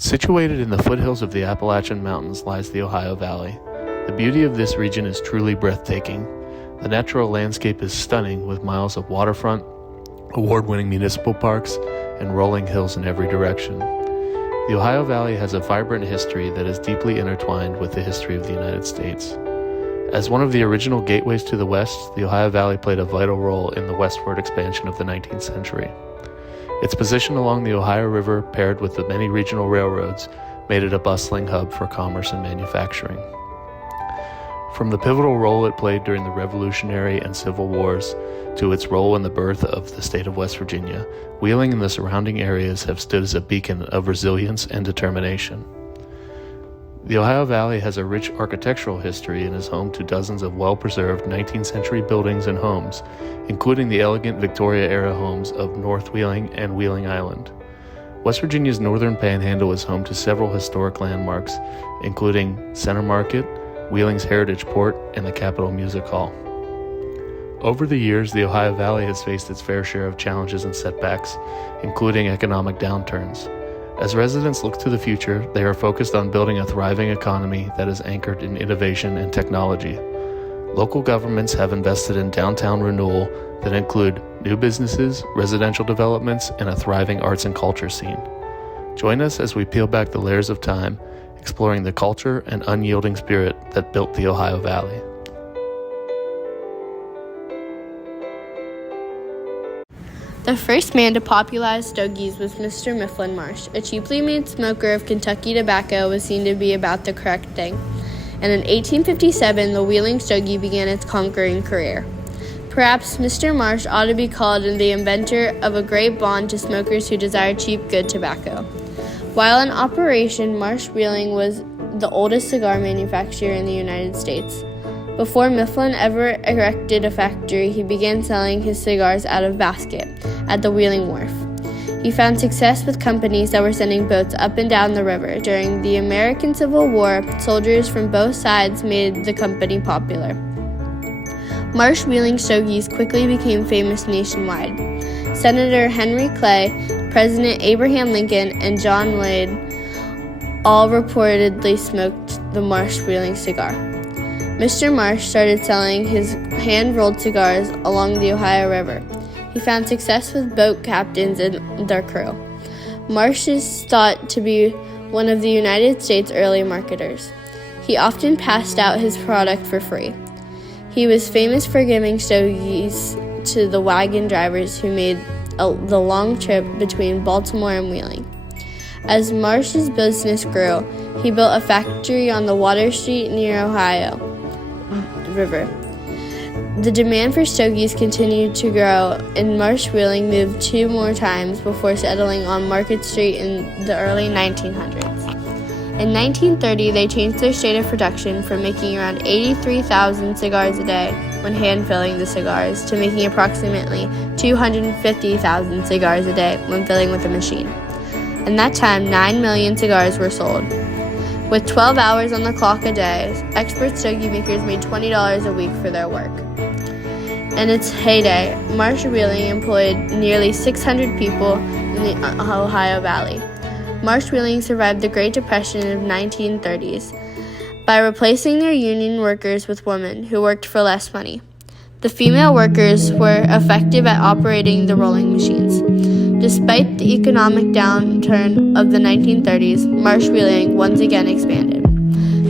Situated in the foothills of the Appalachian Mountains lies the Ohio Valley. The beauty of this region is truly breathtaking. The natural landscape is stunning with miles of waterfront, award-winning municipal parks, and rolling hills in every direction. The Ohio Valley has a vibrant history that is deeply intertwined with the history of the United States. As one of the original gateways to the West, the Ohio Valley played a vital role in the westward expansion of the 19th century. Its position along the Ohio River, paired with the many regional railroads, made it a bustling hub for commerce and manufacturing. From the pivotal role it played during the Revolutionary and Civil Wars to its role in the birth of the state of West Virginia, Wheeling and the surrounding areas have stood as a beacon of resilience and determination. The Ohio Valley has a rich architectural history and is home to dozens of well-preserved 19th century buildings and homes, including the elegant Victoria-era homes of North Wheeling and Wheeling Island. West Virginia's northern panhandle is home to several historic landmarks, including Center Market, Wheeling's Heritage Port, and the Capitol Music Hall. Over the years, the Ohio Valley has faced its fair share of challenges and setbacks, including economic downturns. As residents look to the future, they are focused on building a thriving economy that is anchored in innovation and technology. Local governments have invested in downtown renewal that include new businesses, residential developments, and a thriving arts and culture scene. Join us as we peel back the layers of time, exploring the culture and unyielding spirit that built the Ohio Valley. The first man to popularize stogies was Mr. Mifflin Marsh. A cheaply made smoker of Kentucky tobacco was seen to be about the correct thing, and in 1857 the Wheeling stogie began its conquering career. Perhaps Mr. Marsh ought to be called the inventor of a great bond to smokers who desire cheap, good tobacco. While in operation, Marsh Wheeling was the oldest cigar manufacturer in the United States. Before Mifflin ever erected a factory, he began selling his cigars out of basket at the Wheeling Wharf. He found success with companies that were sending boats up and down the river. During the American Civil War, soldiers from both sides made the company popular. Marsh Wheeling stogies quickly became famous nationwide. Senator Henry Clay, President Abraham Lincoln, and John Wade all reportedly smoked the Marsh Wheeling cigar. Mr. Marsh started selling his hand-rolled cigars along the Ohio River. He found success with boat captains and their crew. Marsh is thought to be one of the United States' early marketers. He often passed out his product for free. He was famous for giving stogies to the wagon drivers who made the long trip between Baltimore and Wheeling. As Marsh's business grew, he built a factory on the Water Street near Ohio River. The demand for stogies continued to grow, and Marsh Wheeling moved 2 more times before settling on Market Street in the early 1900s. In 1930, they changed their state of production from making around 83,000 cigars a day when hand-filling the cigars to making approximately 250,000 cigars a day when filling with a machine. In that time, 9 million cigars were sold. With 12 hours on the clock a day, expert stogie makers made $20 a week for their work. In its heyday, Marsh Wheeling employed nearly 600 people in the Ohio Valley. Marsh Wheeling survived the Great Depression of the 1930s by replacing their union workers with women who worked for less money. The female workers were effective at operating the rolling machines. Despite the economic downturn of the 1930s, Marsh Wheeling once again expanded.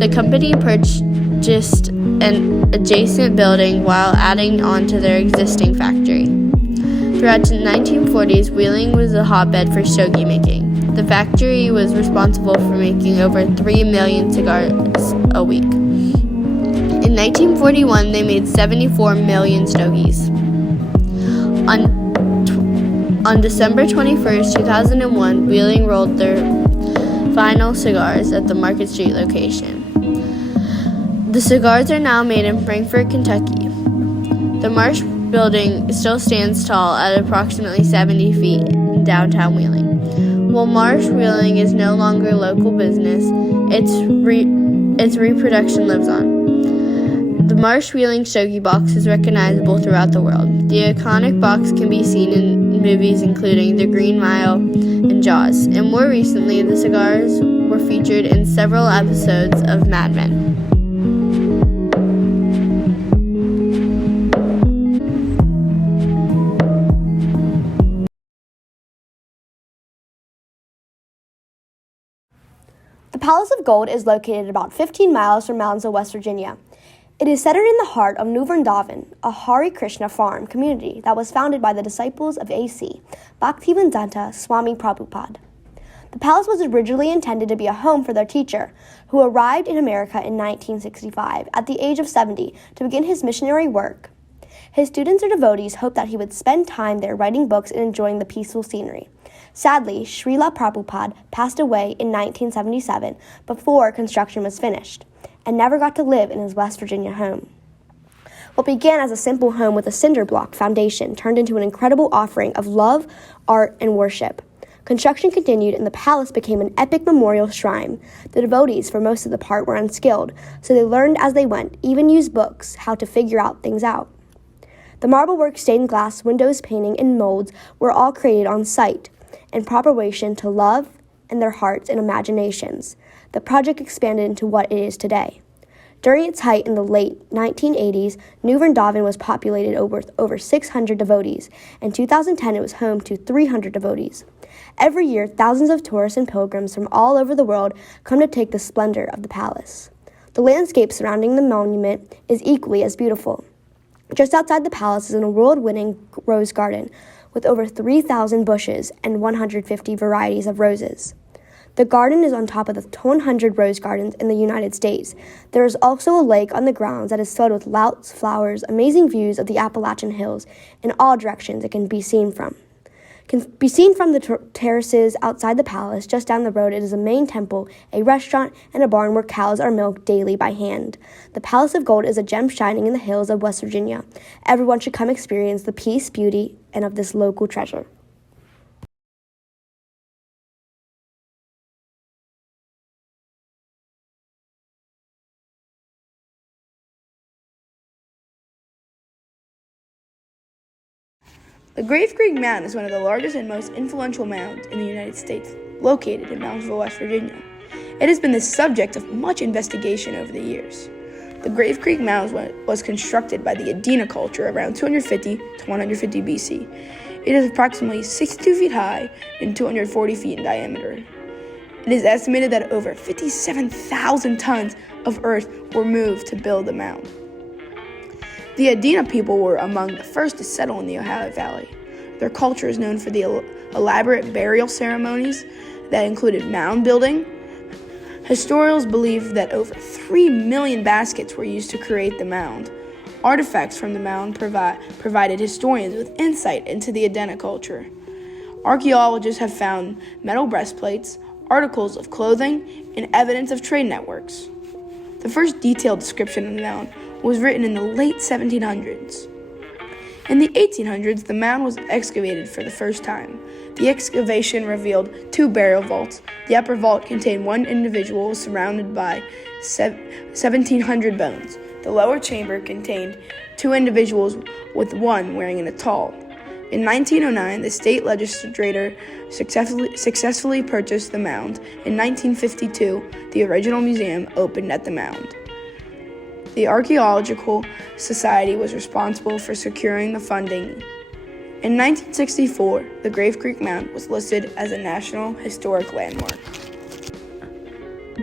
The company purchased an adjacent building while adding on to their existing factory. Throughout the 1940s, Wheeling was a hotbed for stogie making. The factory was responsible for making over 3 million cigars a week. In 1941, they made 74 million stogies. On December 21st, 2001, Wheeling rolled their final cigars at the Market Street location. The cigars are now made in Frankfort, Kentucky. The Marsh building still stands tall at approximately 70 feet in downtown Wheeling. While Marsh Wheeling is no longer a local business, its reproduction lives on. The Marsh Wheeling stogie box is recognizable throughout the world. The iconic box can be seen in movies including The Green Mile and in Jaws, and more recently, the cigars were featured in several episodes of Mad Men. The Palace of Gold is located about 15 miles from Moundsville, West Virginia. It is centered in the heart of New Vrindavan, a Hare Krishna farm community that was founded by the disciples of A.C. Bhaktivedanta Swami Prabhupada. The palace was originally intended to be a home for their teacher, who arrived in America in 1965 at the age of 70 to begin his missionary work. His students or devotees hoped that he would spend time there writing books and enjoying the peaceful scenery. Sadly, Srila Prabhupada passed away in 1977 before construction was finished, and never got to live in his West Virginia home. What began as a simple home with a cinder block foundation turned into an incredible offering of love, art, and worship. Construction continued and the palace became an epic memorial shrine. The devotees, for most of the part, were unskilled, so they learned as they went, even used books, how to figure things out. The marble work, stained glass, windows, painting, and molds were all created on site, in preparation to love and their hearts and imaginations. The project expanded into what it is today. During its height in the late 1980s, New Vrindavan was populated over 600 devotees. In 2010, it was home to 300 devotees. Every year, thousands of tourists and pilgrims from all over the world come to take the splendor of the palace. The landscape surrounding the monument is equally as beautiful. Just outside the palace is an award-winning rose garden with over 3,000 bushes and 150 varieties of roses. The garden is on top of the 100 rose gardens in the United States. There is also a lake on the grounds that is filled with louts, flowers, amazing views of the Appalachian Hills in all directions it can be seen from. The terraces outside the palace. Just down the road, it is a main temple, a restaurant, and a barn where cows are milked daily by hand. The Palace of Gold is a gem shining in the hills of West Virginia. Everyone should come experience the peace, beauty, and of this local treasure. The Grave Creek Mound is one of the largest and most influential mounds in the United States, located in Moundsville, West Virginia. It has been the subject of much investigation over the years. The Grave Creek Mound was constructed by the Adena culture around 250 to 150 BC. It is approximately 62 feet high and 240 feet in diameter. It is estimated that over 57,000 tons of earth were moved to build the mound. The Adena people were among the first to settle in the Ohio Valley. Their culture is known for the elaborate burial ceremonies that included mound building. Historians believe that over 3 million baskets were used to create the mound. Artifacts from the mound provided historians with insight into the Adena culture. Archaeologists have found metal breastplates, articles of clothing, and evidence of trade networks. The first detailed description of the mound was written in the late 1700s. In the 1800s, the mound was excavated for the first time. The excavation revealed 2 burial vaults. The upper vault contained 1 individual surrounded by 1,700 bones. The lower chamber contained 2 individuals with 1 wearing an atoll. In 1909, the state legislature successfully purchased the mound. In 1952, the original museum opened at the mound. The Archaeological Society was responsible for securing the funding. In 1964, the Grave Creek Mound was listed as a National Historic Landmark.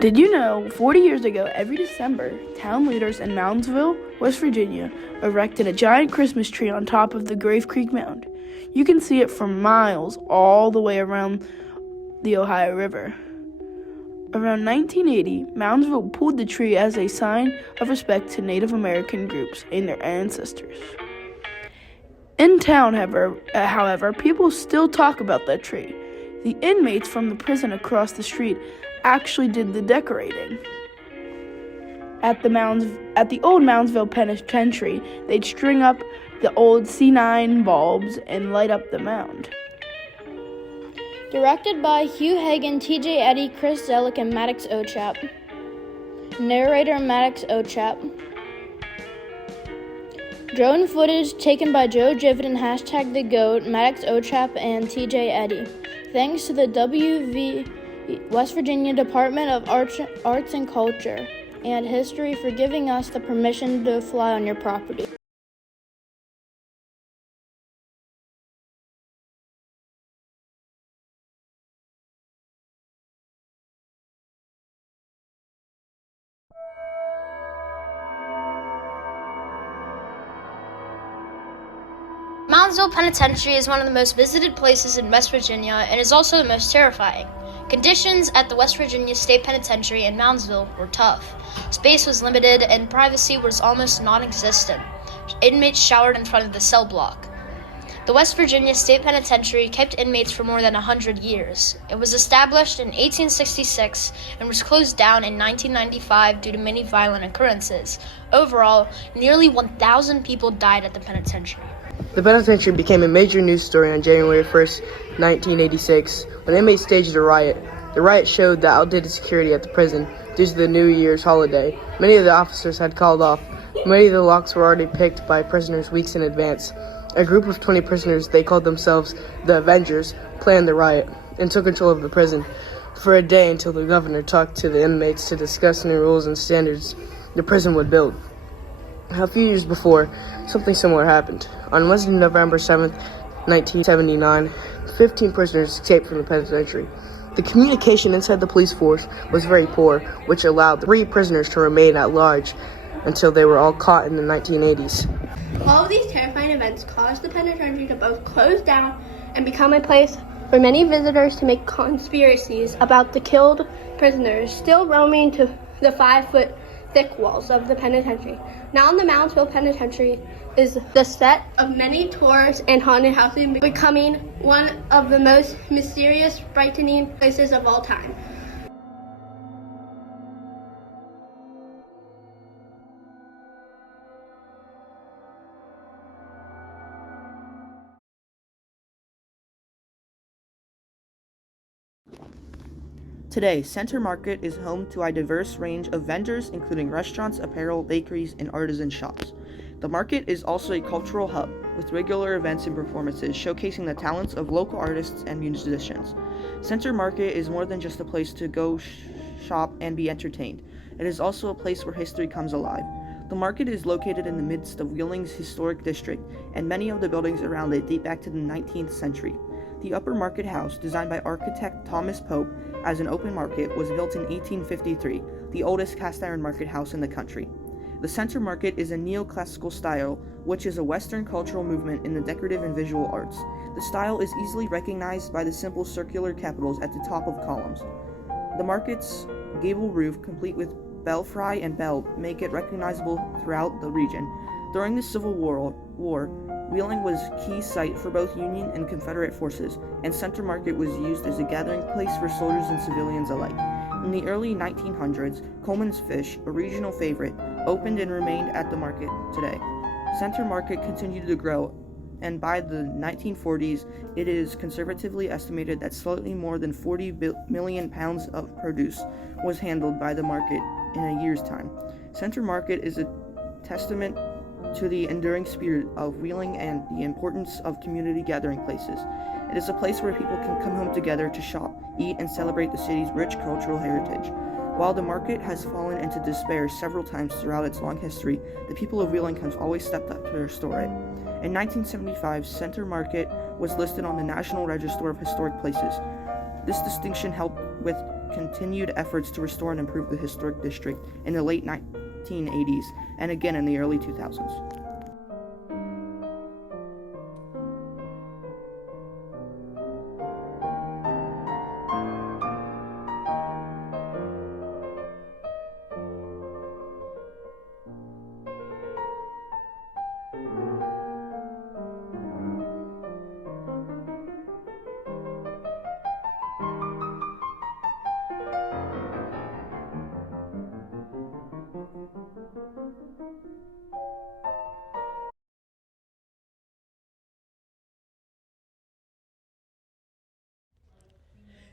Did you know, 40 years ago, every December, town leaders in Moundsville, West Virginia, erected a giant Christmas tree on top of the Grave Creek Mound. You can see it for miles all the way around the Ohio River. Around 1980, Moundsville pulled the tree as a sign of respect to Native American groups and their ancestors. In town, however, people still talk about that tree. The inmates from the prison across the street actually did the decorating. At the old Moundsville Penitentiary, they'd string up the old C9 bulbs and light up the mound. Directed by Hugh Hagan, TJ Eddy, Chris Zellick, and Maddox Ochap. Narrator Maddox Ochap. Drone footage taken by Joe Jivet and #TheGoat, Maddox Ochap, and TJ Eddy. Thanks to the West Virginia Department of Arts and Culture and History for giving us the permission to fly on your property. Moundsville Penitentiary is one of the most visited places in West Virginia and is also the most terrifying. Conditions at the West Virginia State Penitentiary in Moundsville were tough. Space was limited and privacy was almost non-existent. Inmates showered in front of the cell block. The West Virginia State Penitentiary kept inmates for more than 100 years. It was established in 1866 and was closed down in 1995 due to many violent occurrences. Overall, nearly 1,000 people died at the penitentiary. The penitentiary became a major news story on January 1st, 1986, when inmates staged a riot. The riot showed the outdated security at the prison due to the New Year's holiday. Many of the officers had called off. Many of the locks were already picked by prisoners weeks in advance. A group of 20 prisoners, they called themselves the Avengers, planned the riot and took control of the prison for a day until the governor talked to the inmates to discuss new rules and standards the prison would build. A few years before, something similar happened. On Wednesday, November 7th, 1979, 15 prisoners escaped from the penitentiary. The communication inside the police force was very poor, which allowed 3 prisoners to remain at large until they were all caught in the 1980s. All of these terrifying events caused the penitentiary to both close down and become a place for many visitors to make conspiracies about the killed prisoners still roaming to the 5-foot thick walls of the penitentiary. Now in the Moundsville Penitentiary is the set of many tours and haunted houses, becoming one of the most mysterious, frightening places of all time. Today, Center Market is home to a diverse range of vendors, including restaurants, apparel, bakeries, and artisan shops. The market is also a cultural hub, with regular events and performances showcasing the talents of local artists and musicians. Center Market is more than just a place to go shop and be entertained. It is also a place where history comes alive. The market is located in the midst of Wheeling's historic district, and many of the buildings around it date back to the 19th century. The Upper Market House, designed by architect Thomas Pope as an open market, was built in 1853, the oldest cast-iron market house in the country. The Center Market is a neoclassical style, which is a Western cultural movement in the decorative and visual arts. The style is easily recognized by the simple circular capitals at the top of columns. The market's gable roof, complete with belfry and bell, make it recognizable throughout the region. During the Civil War, Wheeling was a key site for both Union and Confederate forces, and Center Market was used as a gathering place for soldiers and civilians alike. In the early 1900s, Coleman's Fish, a regional favorite, opened and remained at the market today. Center Market continued to grow, and by the 1940s, it is conservatively estimated that slightly more than 40 million pounds of produce was handled by the market in a year's time. Center Market is a testament to the enduring spirit of Wheeling and the importance of community gathering places. It is a place where people can come home together to shop, eat, and celebrate the city's rich cultural heritage. While the market has fallen into despair several times throughout its long history, the people of Wheeling have always stepped up to restore it. In 1975, Center Market was listed on the National Register of Historic Places. This distinction helped with continued efforts to restore and improve the historic district in the late 1980s and again in the early 2000s.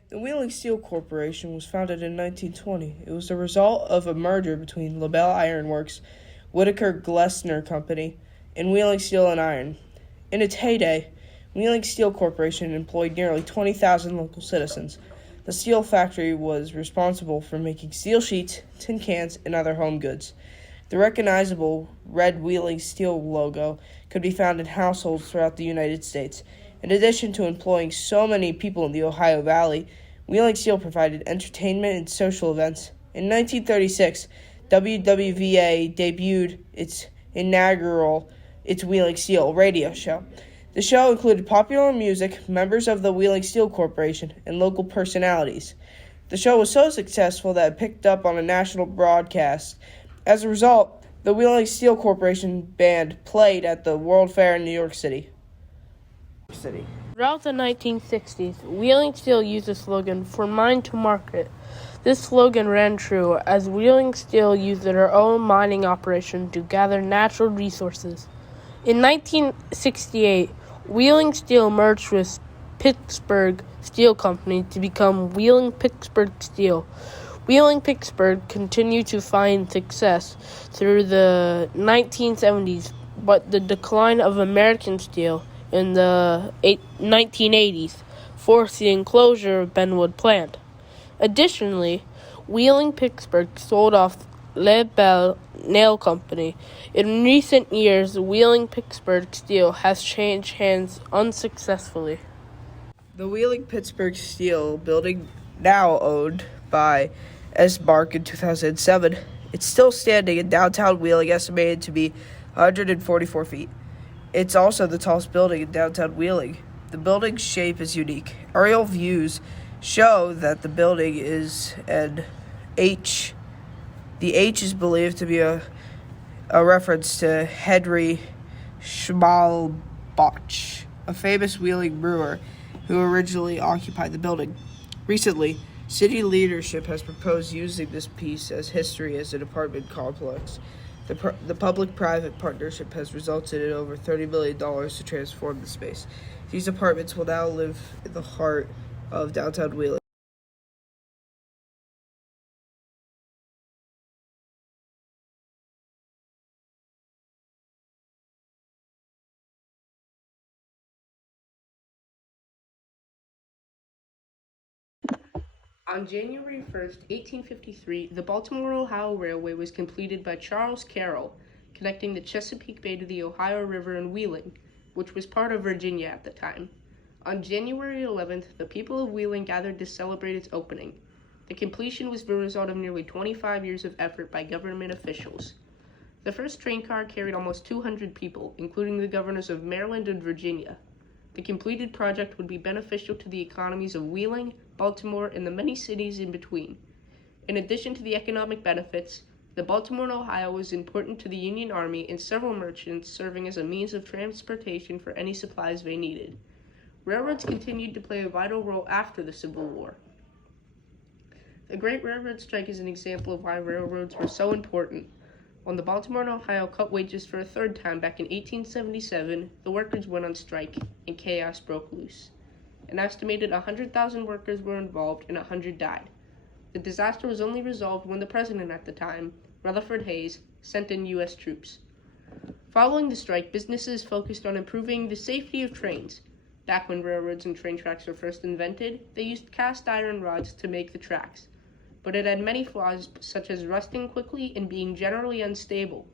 The Wheeling Steel Corporation was founded in 1920. It was the result of a merger between LaBelle Iron Works, Whitaker Glessner Company, and Wheeling Steel and Iron. In its heyday, Wheeling Steel Corporation employed nearly 20,000 local citizens. The steel factory was responsible for making steel sheets, tin cans, and other home goods. The recognizable red Wheeling Steel logo could be found in households throughout the United States. In addition to employing so many people in the Ohio Valley, Wheeling Steel provided entertainment and social events. In 1936, WWVA debuted its inaugural It's Wheeling Steel radio show. The show included popular music, members of the Wheeling Steel Corporation, and local personalities. The show was so successful that it picked up on a national broadcast. As a result, the Wheeling Steel Corporation band played at the World Fair in New York City. Throughout the 1960s, Wheeling Steel used the slogan, "For Mine to Market." This slogan ran true as Wheeling Steel used their own mining operation to gather natural resources. In 1968, Wheeling Steel merged with Pittsburgh Steel Company to become Wheeling Pittsburgh Steel. Wheeling Pittsburgh continued to find success through the 1970s, but the decline of American steel in the 1980s forced the enclosure of Benwood plant. Additionally, Wheeling Pittsburgh sold off LaBelle Nail Company. In recent years, Wheeling Pittsburgh Steel has changed hands unsuccessfully. The Wheeling Pittsburgh Steel building, now owned by S. Bark in 2007, it's still standing in downtown Wheeling, estimated to be 144 feet. It's also the tallest building in downtown Wheeling. The building's shape is unique. Aerial views show that the building is an H. The H is believed to be a reference to Henry Schmalbach, a famous Wheeling brewer who originally occupied the building. Recently, city leadership has proposed using this piece as history as an apartment complex. The public-private partnership has resulted in over $30 million to transform the space. These apartments will now live in the heart of downtown Wheeling. On January 1st, 1853, the Baltimore, Ohio Railway was completed by Charles Carroll, connecting the Chesapeake Bay to the Ohio River in Wheeling, which was part of Virginia at the time. On January 11th, the people of Wheeling gathered to celebrate its opening. The completion was the result of nearly 25 years of effort by government officials. The first train car carried almost 200 people, including the governors of Maryland and Virginia. The completed project would be beneficial to the economies of Wheeling, Baltimore, and the many cities in between. In addition to the economic benefits, the Baltimore and Ohio was important to the Union Army and several merchants, serving as a means of transportation for any supplies they needed. Railroads continued to play a vital role after the Civil War. The Great Railroad Strike is an example of why railroads were so important. When the Baltimore and Ohio cut wages for a third time back in 1877, the workers went on strike, and chaos broke loose. An estimated 100,000 workers were involved, and 100 died. The disaster was only resolved when the president at the time, Rutherford Hayes, sent in U.S. troops. Following the strike, businesses focused on improving the safety of trains. Back when railroads and train tracks were first invented, they used cast iron rods to make the tracks. But it had many flaws, such as rusting quickly and being generally unstable.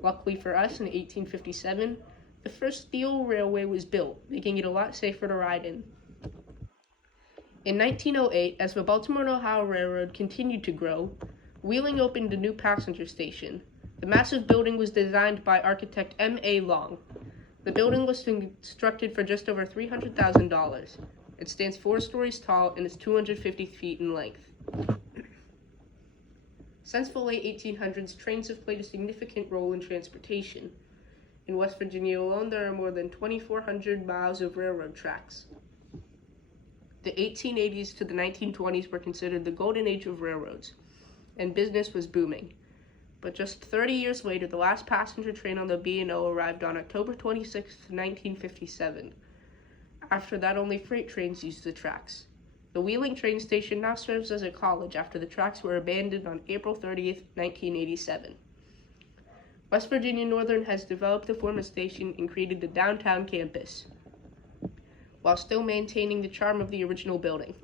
Luckily for us, in 1857, the first steel railway was built, making it a lot safer to ride in. In 1908, as the Baltimore and Ohio Railroad continued to grow, Wheeling opened a new passenger station. The massive building was designed by architect M.A. Long. The building was constructed for just over $300,000. It stands 4 stories tall and is 250 feet in length. Since the late 1800s, trains have played a significant role in transportation. In West Virginia alone, there are more than 2,400 miles of railroad tracks. The 1880s to the 1920s were considered the golden age of railroads, and business was booming. But just 30 years later, the last passenger train on the B&O arrived on October 26, 1957. After that, only freight trains used the tracks. The Wheeling train station now serves as a college after the tracks were abandoned on April 30th, 1987. West Virginia Northern has developed the former station and created the downtown campus. while still maintaining the charm of the original building.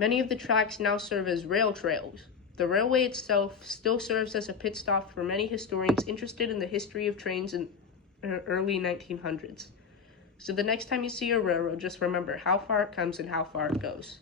Many of the tracks now serve as rail trails. The railway itself still serves as a pit stop for many historians interested in the history of trains in the early 1900s. So the next time you see a railroad, just remember how far it comes and how far it goes.